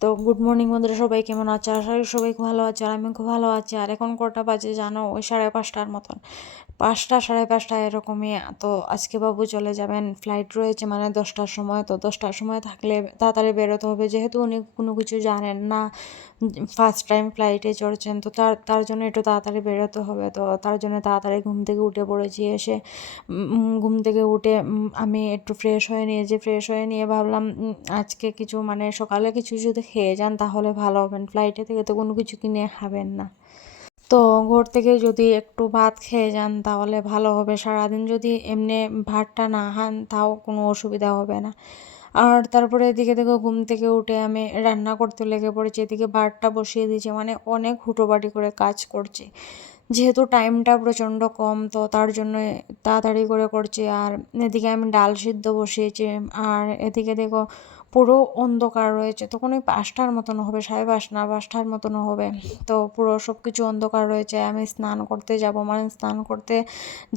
তো good morning বন্ধুরা, সবাই কেমন আছে? আশা করি সবাই খুব ভালো আছে, আর আমি খুব ভালো আছি। আর এখন কটা বাজে জানো? ওই 5:30টার মতন, 5টা 5:30 এরকমই। তো আজকে বাবু চলে যাবেন, ফ্লাইট রয়েছে মানে 10টার সময়। তো 10টার সময় থাকলে তাড়াতাড়ি বেরোতে হবে, যেহেতু উনি কোনো কিছু জানেন না, ফার্স্ট টাইম ফ্লাইটে চড়ছেন। তো তার জন্য একটু তাড়াতাড়ি বেরোতে হবে। তো তার জন্য তাড়াতাড়ি ঘুম থেকে উঠে পড়েছি। এসে ঘুম থেকে উঠে আমি একটু ফ্রেশ হয়ে নিয়েছি। ফ্রেশ হয়ে নিয়ে ভাবলাম আজকে কিছু মানে সকালে কিছু যদি খেয়ে যান তাহলে ভালো হবেন, ফ্লাইটে থেকে তো কোনো কিছু কিনে খাবেন না। তো ঘর থেকে যদি একটু ভাত খেয়ে যান তাহলে ভালো হবে। সারাদিন যদি এমনি ভাতটা না খান তাও কোনো অসুবিধা হবে না। আর তারপরে এদিকে দেখো, ঘুম থেকে উঠে আমি রান্না করতে লেগে পড়েছি। এদিকে ভাতটা বসিয়ে দিয়েছি, মানে অনেক হুটোপাটি করে কাজ করছি, যেহেতু টাইমটা প্রচণ্ড কম। তো তার জন্য তাড়াতাড়ি করে করছি। আর এদিকে আমি ডাল সিদ্ধ বসিয়েছি। আর এদিকে দেখো পুরো অন্ধকার রয়েছে, তখন ওই 5টার মতন হবে, 5:30 না 5টার মতন হবে। তো পুরো সব কিছু অন্ধকার রয়েছে। আমি স্নান করতে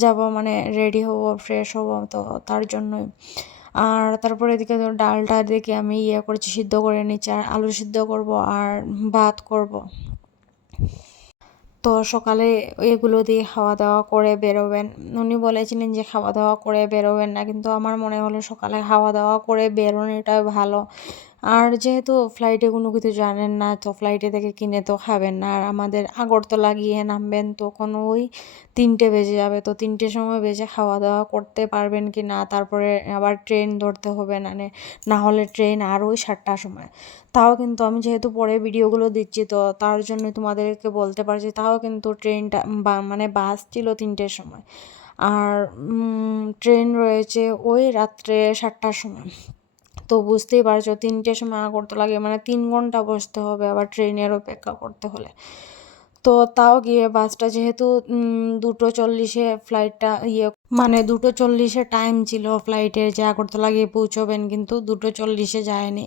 যাব, মানে রেডি হব, ফ্রেশ হব। তো তার জন্যই। আর তারপরে এদিকে তো ডালটা দেখে আমি করছি, সিদ্ধ করে নিচ্ছি। আর আলু সিদ্ধ করব আর ভাত করব। তো সকালে এগুলো দিয়ে খাওয়া দাওয়া করে বেরোবেন। উনি বলেছিলেন যে খাওয়া দাওয়া করে বেরোবেন না, কিন্তু আমার মনে হলো সকালে খাওয়া দাওয়া করে বেরোনোটাই ভালো। আর যেহেতু ফ্লাইটে কোনো কিছু জানেন না, তো ফ্লাইটে থেকে কিনে তো খাবেন না। আর আমাদের আগরতলা গিয়ে নামবেন তখন ওই 3টে বেজে যাবে। তো 3টের সময় বেজে খাওয়া দাওয়া করতে পারবেন কি না, তারপরে আবার ট্রেন ধরতে হবে, না হলে ট্রেন আর ওই 7টার সময়। তাও কিন্তু আমি যেহেতু পরে ভিডিওগুলো দিচ্ছি, তো তার জন্য তোমাদেরকে বলতে পারছি, তাও কিন্তু ট্রেনটা মানে বাস ছিল 3টের সময়। আর ট্রেন রয়েছে ওই রাত্রে 7টার সময়। তো বুঝতেই পারছো 3টের সময় আগরতলা গিয়ে মানে 3 ঘন্টা বসতে হবে, আবার ট্রেনের অপেক্ষা করতে হলে। তো তাও গিয়ে বাসটা যেহেতু 2:40-এ ফ্লাইটটা মানে 2:40-এ টাইম ছিল ফ্লাইটের, যে আগরতলা গিয়ে পৌঁছবেন, কিন্তু 2:40-এ যায়নি,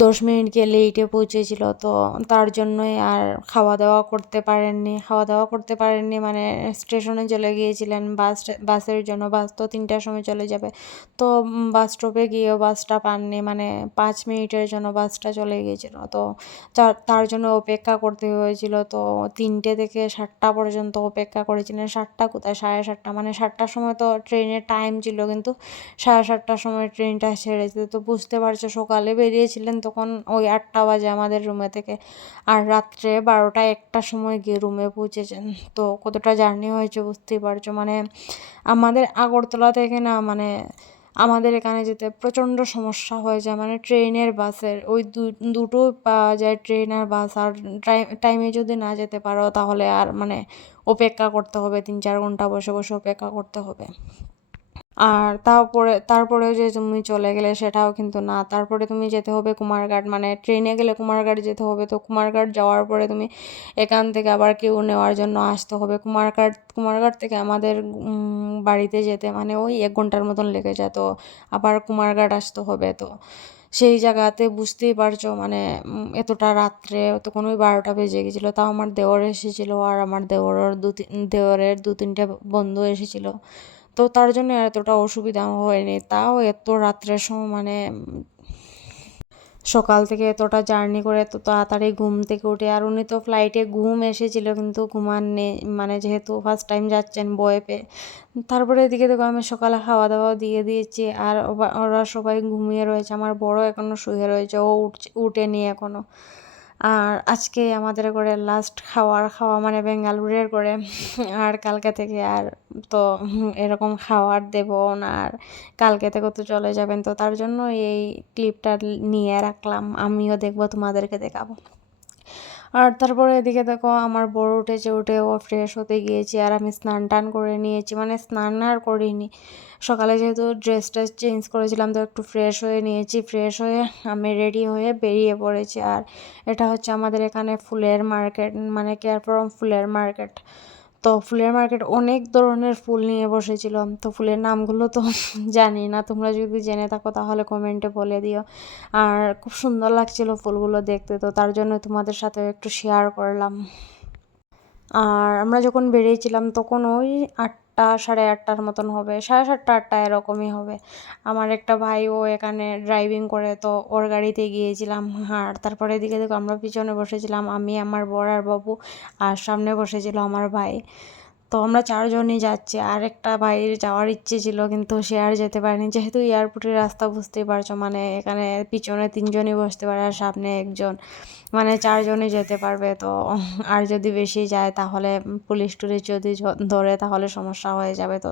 10 মিনিটকে লেটে পৌঁছেছিল। তো তার জন্যই আর খাওয়া দাওয়া করতে পারেননি মানে স্টেশনে চলে গিয়েছিলেন বাসের জন্য। বাস তো 3টার সময় চলে যাবে। তো বাস স্টপে গিয়েও বাসটা পাননি, মানে 5 মিনিটের জন্য বাসটা চলে গিয়েছিল। তো তার জন্য অপেক্ষা করতে হয়েছিল। তো 3টে থেকে 7টা পর্যন্ত অপেক্ষা করেছিলেন। 7টা কোথায়, 7:30, মানে 7টার সময় তো ট্রেনের টাইম ছিল, কিন্তু 7:30টার সময় ট্রেনটা ছেড়েছে। তো বুঝতে পারছো, সকালে বেরিয়েছিলেন তখন ওই 8টা বাজে আমাদের রুমে থেকে, আর রাত্রে 12টা 1টার সময় গিয়ে রুমে পৌঁছেছেন। তো কতটা জার্নি হয়েছে বুঝতেই পারছো। মানে আমাদের আগরতলা থেকে না, মানে আমাদের এখানে যেতে প্রচণ্ড সমস্যা হয়ে যায়, মানে ট্রেনের বাসের ওই দুটো পাওয়া যায়, ট্রেন আর বাস। আর টাইমে যদি না যেতে পারো তাহলে আর মানে অপেক্ষা করতে হবে, 3-4 ঘন্টা বসে বসে অপেক্ষা করতে হবে। আর তারপরেও যে তুমি চলে গেলে সেটাও কিন্তু না, তারপরে তুমি যেতে হবে কুমারঘাট, মানে ট্রেনে গেলে কুমারঘাট যেতে হবে। তো কুমারঘাট যাওয়ার পরে তুমি এখান থেকে আবার কেউ নেওয়ার জন্য আসতে হবে। কুমারঘাট থেকে আমাদের বাড়িতে যেতে মানে ওই 1 ঘন্টার মতন লেগে যায়। তো আবার কুমারঘাট আসতে হবে। তো সেই জায়গাতে বুঝতেই পারছো, মানে এতটা রাত্রে, তখন ওই 12টা বেজে গেছিলো। তাও আমার দেওর এসেছিলো, আর আমার দেওরের 2-3টে বন্ধু এসেছিলো। তো তার জন্য এতটা অসুবিধা হয়নি। তাও এত রাত্রের সময় মানে সকাল থেকে এতটা জার্নি করে এত তাড়াতাড়ি ঘুম থেকে উঠে, আর উনি তো ফ্লাইটে ঘুম এসেছিল কিন্তু ঘুমাননি, মানে যেহেতু ফার্স্ট টাইম যাচ্ছেন ভয় পেয়ে। তারপরে এদিকে দেখো আমি সকালে খাওয়া দাওয়া দিয়ে দিয়েছি, আর ওরা সবাই ঘুমিয়ে রয়েছে। আমার বড় এখনও শুয়ে রয়েছে, ও উঠেনি এখনও। আর আজকে আমাদের করে লাস্ট খাওয়া মানে বেঙ্গালুরের করে। আর কালকে থেকে আর তো এরকম খাওয়ার দেবো না। আর কালকে থেকে তো চলে যাবেন, তো তার জন্য এই ক্লিপটা নিয়ে রাখলাম, আমিও দেখবো, তোমাদেরকে দেখাবো। আর তারপরে এদিকে দেখো আমার বড় উঠে ও ফ্রেশ হতে গিয়েছি, আর আমি স্নান টান করে নিয়েছি, মানে স্নান আর করিনি। সকালে যেহেতু ড্রেসটা চেঞ্জ করেছিলাম, তো একটু ফ্রেশ হয়ে নিয়েছি। ফ্রেশ হয়ে আমি রেডি হয়ে বেরিয়ে পড়েছি। আর এটা হচ্ছে আমাদের এখানে ফুলের মার্কেট, মানে কেয়ার ফ্রম ফুলের মার্কেট। তো ফুলের মার্কেট অনেক ধরনের ফুল নিয়ে বসেছিল। তো ফুলের নামগুলো তো জানি না, তোমরা যদি জেনে থাকো তাহলে কমেন্টে বলে দিও। আর খুব সুন্দর লাগছিল ফুলগুলো দেখতে, তো তার জন্য তোমাদের সাথে একটু শেয়ার করলাম। আর আমরা যখন বেরিয়েছিলাম তখন ওই 8টা 8:30টার মতন হবে, 7:30 8টা এরকমই হবে। আমার একটা ভাই ও এখানে ড্রাইভিং করে, তো ওর গাড়িতে গিয়েছিলাম। আর তারপরে এদিকে দেখো আমরা পিছনে বসেছিলাম, আমি, আমার বর আর বাবু, আর সামনে বসেছিল আমার ভাই। তো আমরা 4জনই যাচ্ছি। আর একটা ভাইয়ের যাওয়ার ইচ্ছে ছিল কিন্তু সে আর যেতে পারেনি, যেহেতু এয়ারপোর্টের রাস্তা বুঝতেই পারছো, মানে এখানে পিছনে 3জনই বসতে পারে আর সামনে একজন, মানে 4জনই যেতে পারবে। তো আর যদি বেশি যায় তাহলে পুলিশ টুলিশ যদি ধরে তাহলে সমস্যা হয়ে যাবে, তো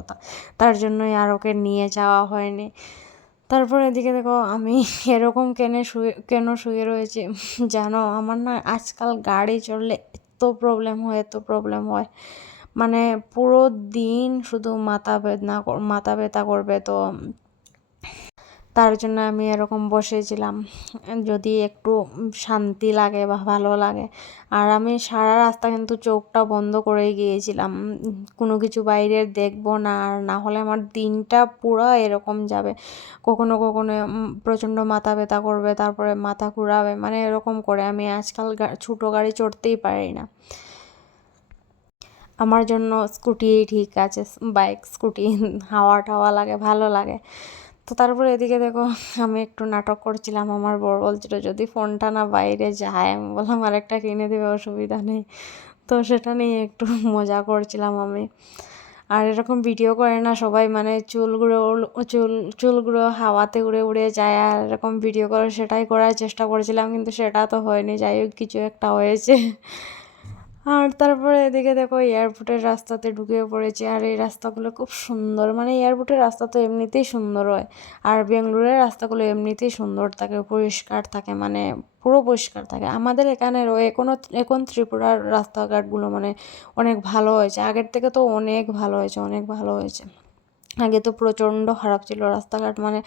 তার জন্যই আর ওকে নিয়ে যাওয়া হয়নি। তারপর এদিকে দেখো আমি এরকম কেন শুয়ে রয়েছে জানো, আমার না আজকাল গাড়ি চললে এত প্রবলেম হয়, মানে পুরো দিন শুধু মাথা ব্যথা করবে। তো তার জন্য আমি এরকম বসেছিলাম, যদি একটু শান্তি লাগে বা ভালো লাগে। আর আমি সারা রাস্তা কিন্তু চোখটা বন্ধ করেই গিয়েছিলাম, কোনো কিছু বাইরের দেখবো না, আর না হলে আমার দিনটা পুরো এরকম যাবে। কখনো কখনো প্রচণ্ড মাথা ব্যথা করবে, তারপরে মাথা ঘুরাবে, মানে এরকম করে আমি আজকাল ছোটো গাড়ি চড়তেই পারি না। আমার জন্য স্কুটিই ঠিক আছে, বাইক স্কুটি হাওয়া টাওয়া লাগে, ভালো লাগে। তো তারপরে এদিকে দেখো আমি একটু নাটক করছিলাম, আমার বর বলছিল যদি ফোনটা না বাইরে যায়, আমি বললাম আরেকটা কিনে দেবে, অসুবিধা নেই। তো সেটা নিয়ে একটু মজা করছিলাম আমি। আর এরকম ভিডিও করে না সবাই, মানে চুলগুলো হাওয়াতে উড়ে উড়ে যায়, আর এরকম ভিডিও করে সেটাই করার চেষ্টা করেছিলাম, কিন্তু সেটা তো হয়নি, যাই হোক কিছু একটা হয়েছে। আর তারপরে এদিকে দেখো এয়ারপোর্টের রাস্তাতে ঢুকে পড়েছি, আর এই রাস্তাগুলো খুব সুন্দর, মানে এয়ারপোর্টের রাস্তা তো এমনিতেই সুন্দর হয়, আর বেঙ্গালুরুর রাস্তাগুলো এমনিতেই সুন্দর থাকে, পরিষ্কার থাকে, মানে পুরো পরিষ্কার থাকে। আমাদের এখানেরও এখন ত্রিপুরার রাস্তাঘাটগুলো মানে অনেক ভালো হয়েছে, আগের থেকে তো অনেক ভালো হয়েছে, অনেক ভালো হয়েছে। আগে তো প্রচণ্ড খারাপ ছিল রাস্তাঘাট, মানে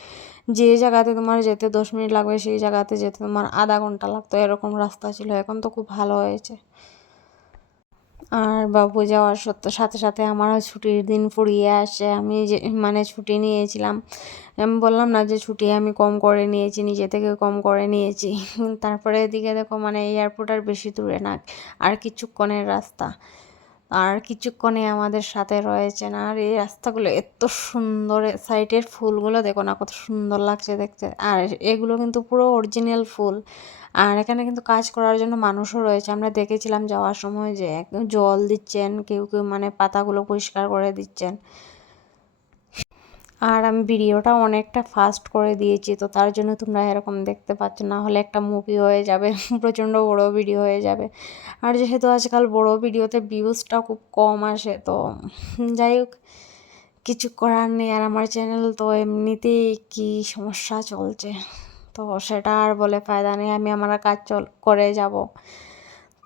যে জায়গাতে তোমার যেতে 10 মিনিট লাগবে সেই জায়গাতে যেতে তোমার আধা ঘন্টা লাগতো, এরকম রাস্তা ছিল। এখন তো খুব ভালো হয়েছে। আর বাবু যাওয়ার সাথে সাথে আমারও ছুটির দিন ফুরিয়ে আসে। আমি যে মানে ছুটি নিয়েছিলাম, আমি বললাম না যে ছুটি আমি কম করে নিয়েছি, নিজে থেকে কম করে নিয়েছি। তারপরে এদিকে দেখো মানে এয়ারপোর্ট আর বেশি দূরে না, আর কিছুক্ষণের রাস্তা, আর কিছুক্ষণে আমাদের সাথে রয়েছে না। আর এই রাস্তাগুলো এত সুন্দর, সাইডের ফুলগুলো দেখো না কত সুন্দর লাগছে দেখতে, আর এগুলো কিন্তু পুরো অরিজিনাল ফুল। আর এখানে কিন্তু কাজ করার জন্য মানুষও রয়েছে, আমরা দেখেছিলাম যাওয়ার সময় যে জল দিচ্ছেন, কেউ কেউ মানে পাতাগুলো পরিষ্কার করে দিচ্ছেন। আর আমি ভিডিওটা অনেকটা ফাস্ট করে দিয়েছি, তো তার জন্য তোমরা এরকম দেখতে পাচ্ছ, না হলে একটা মুভি হয়ে যাবে, প্রচণ্ড বড় ভিডিও হয়ে যাবে। আর যেহেতু আজকাল বড় ভিডিওতে ভিউজটা খুব কম আসে, তো যাই হোক কিছু করার নেই। আর আমার চ্যানেল তো এমনিতেই কি সমস্যা চলছে, তো সেটা আর বলে ফায়দা নেই, আমি আমার কাজ করে যাব।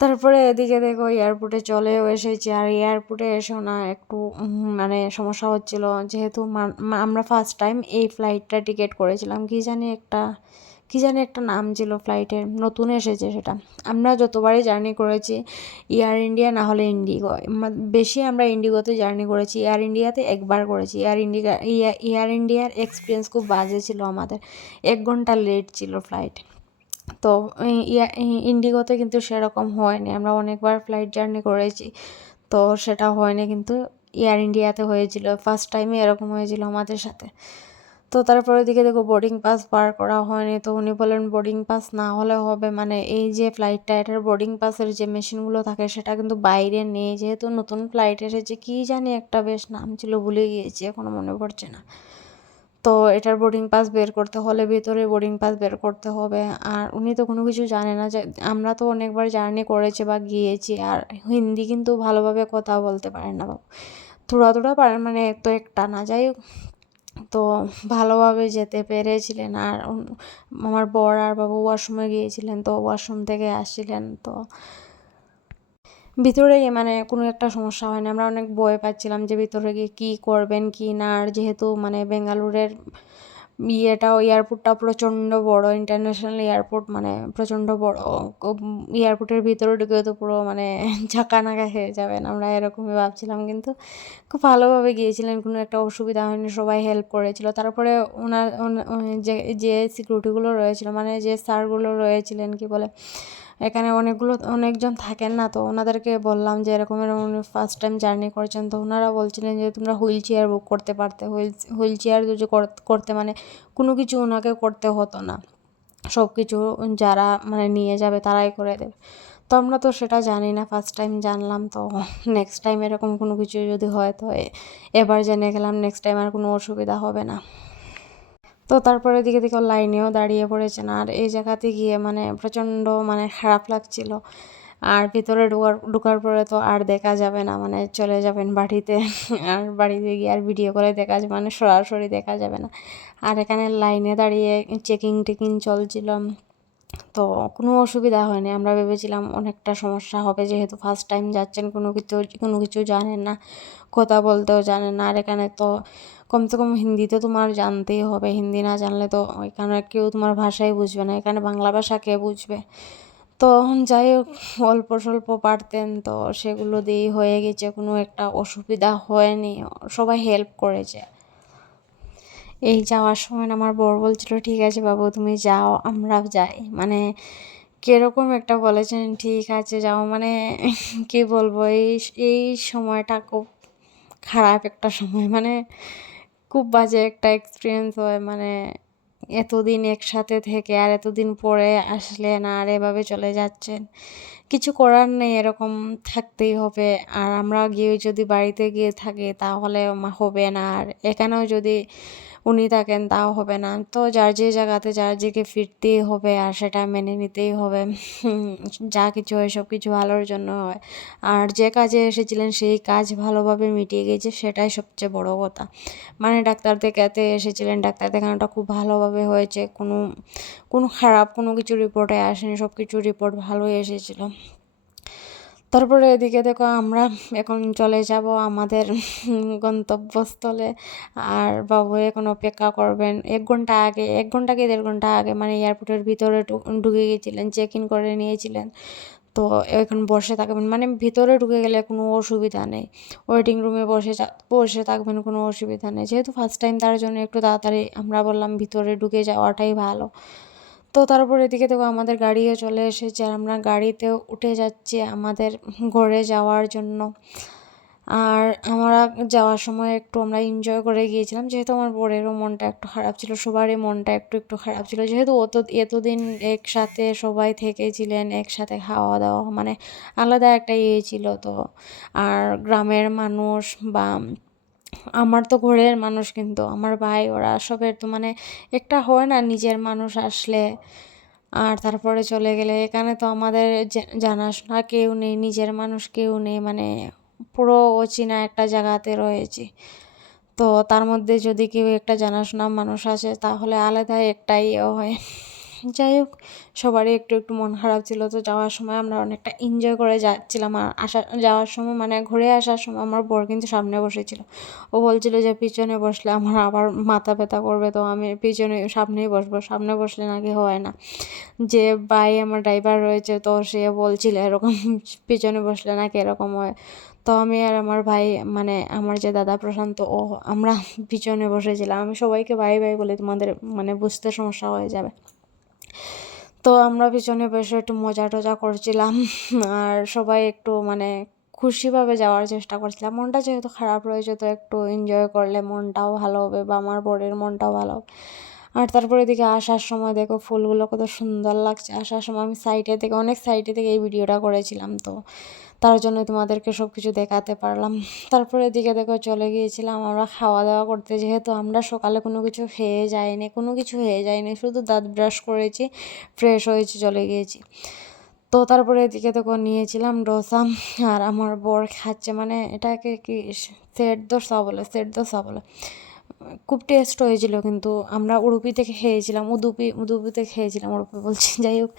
তারপরে এদিকে দেখো এয়ারপোর্টে চলেও এসেছি, আর এয়ারপোর্টে এসেও না একটু মানে সমস্যা হচ্ছিল, যেহেতু আমরা ফার্স্ট টাইম এই ফ্লাইটটা টিকিট করেছিলাম, কি জানি একটা নাম ছিল ফ্লাইটের, নতুন এসেছে সেটা। আমরা যতবারই জার্নি করেছি এয়ার ইন্ডিয়া না হলে ইন্ডিগো, বেশি আমরা ইন্ডিগোতে জার্নি করেছি, এয়ার ইন্ডিয়াতে একবার করেছি। এয়ার ইন্ডিয়ার এক্সপিরিয়েন্স খুব বাজে ছিল আমাদের, 1 ঘন্টা লেট ছিল ফ্লাইট। তো ইন্ডিগোতে কিন্তু সেরকম হয়নি, আমরা অনেকবার ফ্লাইট জার্নি করেছি, তো সেটা হয়নি, কিন্তু এয়ার ইন্ডিয়াতে হয়েছিল, ফার্স্ট টাইমে এরকম হয়েছিল আমাদের সাথে। তো তারপরে দিকে দেখো বোর্ডিং পাস বার করা হয়নি, তো উনি বলেন বোর্ডিং পাস না হলে হবে, মানে এই যে ফ্লাইটটা এটার বোর্ডিং পাসের যে মেশিনগুলো থাকে সেটা কিন্তু বাইরে নেই, যেহেতু নতুন ফ্লাইট এসেছে, কি জানি একটা বেশ নাম ছিল, ভুলে গিয়েছি, এখনও মনে পড়ছে না। তো এটার বোর্ডিং পাস বের করতে হলে ভিতরে বোর্ডিং পাস বের করতে হবে। আর উনি তো কোনো কিছু জানে না, যে আমরা তো অনেকবার জার্নি করেছি বা গিয়েছি, আর হিন্দি কিন্তু ভালোভাবে কথা বলতে পারেন না বাবু, থোড়া থোড়া পারেন, মানে এত একটা না, যাই হোক। তো ভালোভাবে যেতে পেরেছিলেন। আর আমার বর আর বাবু ওয়াশরুমে গিয়েছিলেন, তো ওয়াশরুম থেকে আসছিলেন, তো ভিতরে গিয়ে মানে কোনো একটা সমস্যা হয়নি। আমরা অনেক ভয় পাচ্ছিলাম যে ভিতরে গিয়ে কী করবেন কি না, আর যেহেতু মানে বেঙ্গালুরের এয়ারপোর্টটা প্রচণ্ড বড়, ইন্টারন্যাশনাল এয়ারপোর্ট, মানে প্রচণ্ড বড়, এয়ারপোর্টের ভিতরে ঢুকে তো পুরো মানে ঝাঁকানাকা খেয়ে যাবেন, আমরা এরকমই ভাবছিলাম, কিন্তু খুব ভালোভাবে গিয়েছিলেন, কোনো একটা অসুবিধা হয়নি, সবাই হেল্প করেছিল। তারপরে ওনার যে যে সিকিউরিটিগুলো রয়েছিল, মানে যে স্যারগুলো রয়েছিলেন কি বলে এখানে অনেকজন থাকেন না, তো ওনাদেরকে বললাম যে এরকম এরকম উনি ফার্স্ট টাইম জার্নি করছেন, তো ওনারা বলছিলেন যে তোমরা হুইল চেয়ার বুক করতে পারতে, হুইল চেয়ার যদি করতে মানে কোনো কিছু ওনাকে করতে হতো না, সব কিছু যারা মানে নিয়ে যাবে তারাই করে দেবে। তো আমরা তো সেটা জানি না, ফার্স্ট টাইম জানলাম। তো নেক্সট টাইম এরকম কোনো কিছু যদি হয় তো এবার জেনে গেলাম, নেক্সট টাইম আর কোনো অসুবিধা হবে না। তো তারপরে দিকে দিকে লাইনেও দাঁড়িয়ে পড়েছেন, আর এই জায়গাতে গিয়ে মানে প্রচণ্ড মানে খারাপ লাগছিল। আর ভিতরে ঢোকার পরে তো আর দেখা যাবে না, মানে চলে যাবেন বাড়িতে। আর বাড়িতে গিয়ে আর ভিডিও করে দেখা যাবে, মানে সরাসরি দেখা যাবে না। আর এখানে লাইনে দাঁড়িয়ে চেকিং টেকিং চলছিল, তো কোনো অসুবিধা হয়নি। আমরা ভেবেছিলাম অনেকটা সমস্যা হবে, যেহেতু ফার্স্ট টাইম যাচ্ছেন, কোনো কিছু জানেন না, কথা বলতেও জানেন না। আর এখানে তো কমসে কম হিন্দি তো তোমার জানতেই হবে, হিন্দি না জানলে তো এখানে কেউ তোমার ভাষাই বুঝবে না, এখানে বাংলা ভাষা কে বুঝবে। তো যাই হোক, অল্প স্বল্প পারতেন, তো সেগুলো দিয়েই হয়ে গেছে, কোনো একটা অসুবিধা হয়নি, সবাই হেল্প করেছে। এই যাওয়ার সময় আমার বর বলছিল ঠিক আছে বাবু তুমি যাও আমরাও যাই, মানে কিরকম একটা বলেছেন ঠিক আছে যাও, মানে কি বলবো, এই সময়টা খুব খারাপ একটা সময়, মানে খুব বাজে একটা এক্সপিরিয়েন্স হয়, মানে এতদিন একসাথে থেকে আর এতদিন পরে আসলেন আর এভাবে চলে যাচ্ছেন, কিছু করার নেই, এরকম থাকতেই হবে। আর আমরা গিয়ে যদি বাড়িতে গিয়ে থাকি তাহলে হবে না, আর এখানেও যদি উনি থাকেন তাও হবে না। তো যার যে জায়গাতে যার যেকে ফিরতেই হবে, আর সেটা মেনে নিতেই হবে। যা কিছু হয় সব কিছু ভালোর জন্য হয়, আর যে কাজে এসেছিলেন সেই কাজ ভালোভাবে মিটিয়ে গেছে, সেটাই সবচেয়ে বড় কথা। মানে ডাক্তার দেখাতে এসেছিলেন, ডাক্তার দেখানোটা খুব ভালোভাবে হয়েছে, কোনো কোনো খারাপ কোনো কিছু রিপোর্টে আসেনি, সব কিছু রিপোর্ট ভালোই এসেছিলো। তারপরে এদিকে দেখো আমরা এখন চলে যাব আমাদের গন্তব্যস্থলে, আর বাবু এখন অপেক্ষা করবেন 1 ঘন্টা আগে, 1 ঘন্টা কি 1.5 ঘন্টা আগে, মানে এয়ারপোর্টের ভিতরে ঢুকে গিয়েছিলেন, চেক ইন করে নিয়েছিলেন। তো এখন বসে থাকবেন, মানে ভিতরে ঢুকে গেলে কোনো অসুবিধা নেই, ওয়েটিং রুমে বসে থাকবেন, কোনো অসুবিধা নেই। যেহেতু ফার্স্ট টাইম তার জন্য একটু তাড়াতাড়ি আমরা বললাম ভিতরে ঢুকে যাওয়াটাই ভালো। তো তারপর এদিকে দেখো আমাদের গাড়িও চলে এসেছে, আর আমরা গাড়িতে উঠে যাচ্ছি আমাদের ঘরে যাওয়ার জন্য। আর আমরা যাওয়ার সময় একটু আমরা এনজয় করে গিয়েছিলাম, যেহেতু আমার বরেরও মনটা একটু খারাপ ছিল, সবারই মনটা একটু একটু খারাপ ছিল, যেহেতু এতদিন একসাথে সবাই থেকেছিলেন, একসাথে খাওয়া দাওয়া, মানে আলাদা একটা ইয়ে ছিল তো। আর গ্রামের মানুষ বা আমার তো ঘরের মানুষ, কিন্তু আমার ভাই ওরা সবের তো মানে একটা হয় না নিজের মানুষ আসলে, আর তারপরে চলে গেলে এখানে তো আমাদের জানাশোনা কেউ নেই, নিজের মানুষ কেউ নেই, মানে পুরো অচেনা একটা জায়গাতে রয়েছি। তো তার মধ্যে যদি কেউ একটা জানাশোনা মানুষ আসে তাহলে আলাদা একটা ইয়ে হয়। যাই হোক, সবারই একটু একটু মন খারাপ ছিল। তো যাওয়ার সময় আমরা অনেকটা এনজয় করে যাচ্ছিলাম, আর যাওয়ার সময় মানে ঘুরে আসার সময় আমার বর কিন্তু সামনে বসেছিল, ও বলছিল যে পিছনে বসলে আমার আবার মাথা ব্যথা করবে, তো আমি পিছনে সামনেই বসবো, সামনে বসলে নাকি হয় না। যে ভাই আমার ড্রাইভার রয়েছে, তো সে বলছিল এরকম পিছনে বসলে নাকি এরকম হয়। তো আমি আর আমার ভাই, মানে আমার যে দাদা প্রশান্ত, আমরা পিছনে বসেছিলাম। আমি সবাইকে ভাই ভাই বলে তোমাদের মানে বুঝতে সমস্যা হয়ে যাবে। তো আমরা পিছনে বসে একটু মজা টজা করছিলাম, আর সবাই একটু মানে খুশিভাবে যাওয়ার চেষ্টা করছিলাম। মনটা যেহেতু খারাপ রয়েছে, তো একটু এনজয় করলে মনটাও ভালো হবে বা আমার বরের মনটাও ভালো হবে। আর তারপরে এদিকে আসার সময় দেখো ফুলগুলো কত সুন্দর লাগছে। আসার সময় আমি অনেক সাইডে থেকে এই ভিডিওটা করেছিলাম, তো তার জন্য তোমাদেরকে সব কিছু দেখাতে পারলাম। তারপরে এদিকে দেখো চলে গিয়েছিলাম আমরা খাওয়া দাওয়া করতে, যেহেতু আমরা সকালে কোনো কিছু খেয়ে যায়নি, শুধু দাঁত ব্রাশ করেছি, ফ্রেশ হয়েছি, চলে গিয়েছি। তো তারপরে এদিকে দেখো নিয়েছিলাম ডোসা, আর আমার বর খাচ্ছে, মানে এটাকে কি সেট দোসা বলে, খুব টেস্ট হয়েছিল। কিন্তু আমরা উডুপি থেকে খেয়েছিলাম, উদুপিতে খেয়েছিলাম, উডুপি বলছি, যাই হোক।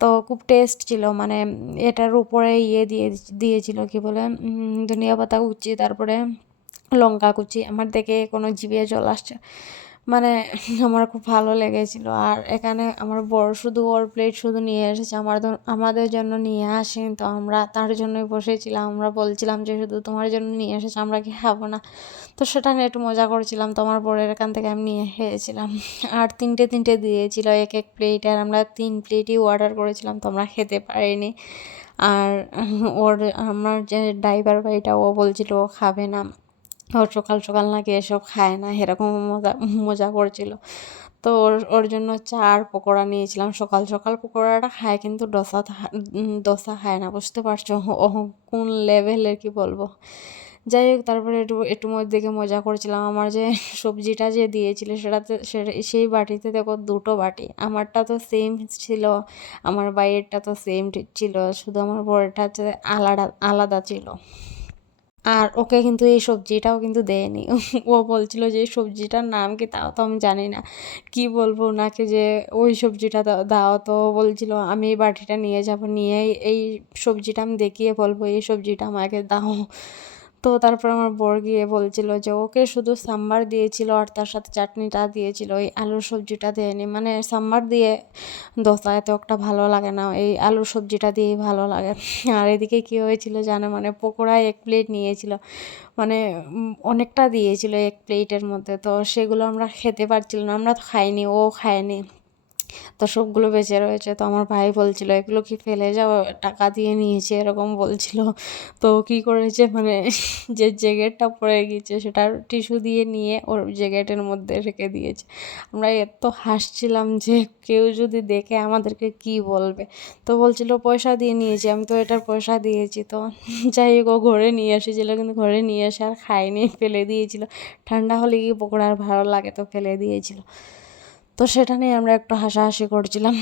তো খুব টেস্ট ছিল, মানে এটার উপরে দিয়েছিল কি বলে ধনিয়া পাতা কুচি, তারপরে লঙ্কা কুচি, আমার দেখে কোনো জিভে জল আসছে, মানে আমার খুব ভালো লেগেছিল। আর এখানে আমার বর শুধু ওর প্লেট শুধু নিয়ে এসেছে, আমাদের জন্য নিয়ে আসেনি। তো আমরা তার জন্যই বসেছিলাম, আমরা বলছিলাম যে শুধু তোমার জন্য নিয়ে এসেছে, আমরা কি খাবো না? তো সেটা নিয়ে একটু মজা করছিলাম। তো আমার বরের এখান থেকে আমি নিয়ে খেয়েছিলাম। আর তিনটে তিনটে দিয়েছিল এক এক প্লেট, আর আমরা 3 প্লেটই অর্ডার করেছিলাম, তো আমরা খেতে পারিনি। আর ওর আমার যে ড্রাইভার ভাইটা ও বলছিল ও খাবে না, ও সকাল সকাল নাকি এসব খায় না, এরকম মজা মজা করছিল। তো ওর ওর জন্য চা আর পকোড়া নিয়েছিলাম। সকাল সকাল পকোড়াটা খায়, কিন্তু ডোসা খায় না, বুঝতে পারছো ও কোন লেভেলের, কি বলবো। যাই হোক, তারপরে একটু একটু দিকে মজা করছিলাম। আমার যে সবজিটা যে দিয়েছিল সেই বাটিতে দেখো 2টো বাটি, আমারটা তো সেম ছিল, আমার বাইরেরটা তো সেম ছিল, শুধু আমার বড়টা হচ্ছে আলাদা আলাদা ছিল। আর ওকে কিন্তু এই সবজিটাও কিন্তু দেয়নি। ও বলছিল যে এই সবজিটার নাম কি, তাও তো আমি জানি না। কি বলবো ওনাকে যে ওই সবজিটা দাও, তো ও বলছিল আমি এই বাটিটা নিয়ে যাব, নিয়ে এই সবজিটা আমি দেখিয়ে বলবো এই সবজিটা আমাকে দাও। তো তারপর আমার বর গিয়ে বলছিল যে ওকে শুধু সাম্বার দিয়েছিল আর তার সাথে চাটনিটা দিয়েছিল, ওই আলুর সবজিটা দেয়নি। মানে সাম্বার দিয়ে দোসা এত একটা ভালো লাগে না, এই আলুর সবজিটা দিয়েই ভালো লাগে। আর এদিকে কী হয়েছিল জানো, মানে পকোড়ায় 1 প্লেট নিয়েছিল, মানে অনেকটা দিয়েছিল 1 প্লেটের মধ্যে। তো সেগুলো আমরা খেতে পারছিলাম না, আমরা তো খাইনি, ও খায়নি। তো সবগুলো বেঁচে রয়েছে। তো আমার ভাই বলছিল এগুলো কি ফেলে যাও, টাকা দিয়ে নিয়েছে, এরকম বলছিল। তো কী করেছে, মানে যে জ্যাকেটটা পরে গিয়েছে সেটা টিস্যু দিয়ে নিয়ে ওর জ্যাকেটের মধ্যে রেখে দিয়েছে। আমরা এত হাসছিলাম যে কেউ যদি দেখে আমাদেরকে কি বলবে। তো বলছিল পয়সা দিয়ে নিয়েছি, আমি তো এটার পয়সা দিয়েছি। তো যাই হোক, ও ঘরে নিয়ে এসেছিলো, কিন্তু ঘরে নিয়ে এসে আর খায়নি, ফেলে দিয়েছিল। ঠান্ডা হলে কি পকোড়া আর ভালো লাগে, তো ফেলে দিয়েছিল। তো সেটা নিয়ে আমরা একটু হাসাহাসি করছিলাম।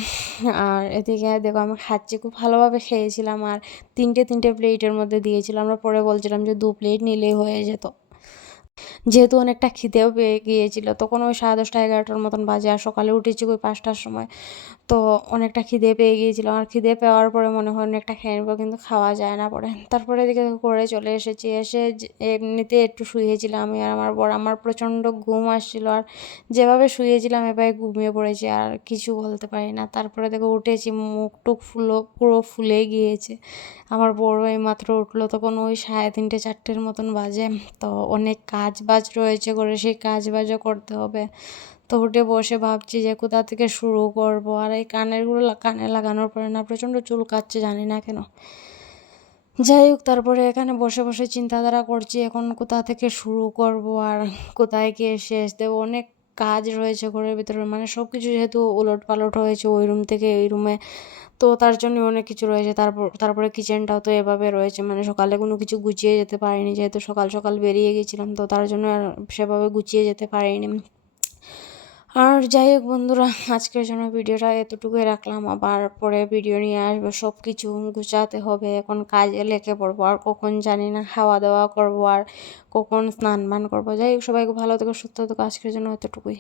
আর এদিকে দেখো আমি খাচ্ছি, খুব ভালোভাবে খেয়েছিলাম। আর তিনটে তিনটে প্লেটের মধ্যে দিয়েছিলাম, আমরা পরে বলছিলাম যে 2 প্লেট নিলেই হয়ে যেত। যেহেতু অনেকটা খিদেও পেয়ে গিয়েছিল, তখন ওই 10:30 11টার মতন বাজে, আর সকালে উঠেছি ওই 5টার সময়। তো অনেকটা খিদে পেয়ে গিয়েছিল, আর খিদে পাওয়ার পরে মনে হয় অনেকটা খেয়ে নেবো, কিন্তু খাওয়া যায় না পরে। তারপরে এদিকে করে চলে এসেছি, এসে এমনিতে একটু শুয়েছিলাম আমি আর আমার বর। আমার প্রচণ্ড ঘুম আসছিল, আর যেভাবে শুয়েছিলাম এভাবে ঘুমিয়ে পড়েছি, আর কিছু বলতে পারি না। তারপরে দেখো উঠেছি, মুখ টুক পুরো ফুলে গিয়েছে। আমার বড় এই মাত্র উঠলো, তখন ওই 3:30 4টের মতন বাজে। তো অনেক কাজ বাজ রয়েছে করে, সেই কাজ বাজও করতে হবে। তো উঠে বসে ভাবছি যে কোথা থেকে শুরু করব। আর এই কানেরগুলো কানে লাগানোর পরে না প্রচণ্ড চুলকাচ্ছে, জানি না কেন। যাই হোক, তারপরে এখানে বসে বসে চিন্তাধারা করছি এখন কোথা থেকে শুরু করব আর কোথায় গিয়ে শেষ দেবো। অনেক কাজ রয়েছে ঘরের ভিতরে, মানে সব কিছু যেহেতু উলট পালট হয়েছে ওই রুম থেকে এই রুমে, তো তার জন্য অনেক কিছু রয়েছে। তারপরে কিচেনটাও তো এভাবে রয়েছে, মানে সকালে কোনো কিছু গুছিয়ে যেতে পারিনি, যেহেতু সকাল সকাল বেরিয়ে গেছিলাম, তো তার জন্য আর সেভাবে গুছিয়ে যেতে পারিনি। আর যাই হোক বন্ধুরা, আজকের জন্য ভিডিওটা এতটুকুই রাখলাম। আবার পরে ভিডিও নিয়ে আসবো, সব কিছু গুছাতে হবে, এখন কাজে লেগে পড়বো। আর কখন জানি না খাওয়া দাওয়া করবো, আর কখন স্নান করবো। যাই হোক, সবাইকে ভালো থেকো, সুস্থ থেকো। আজকের জন্য এতটুকুই।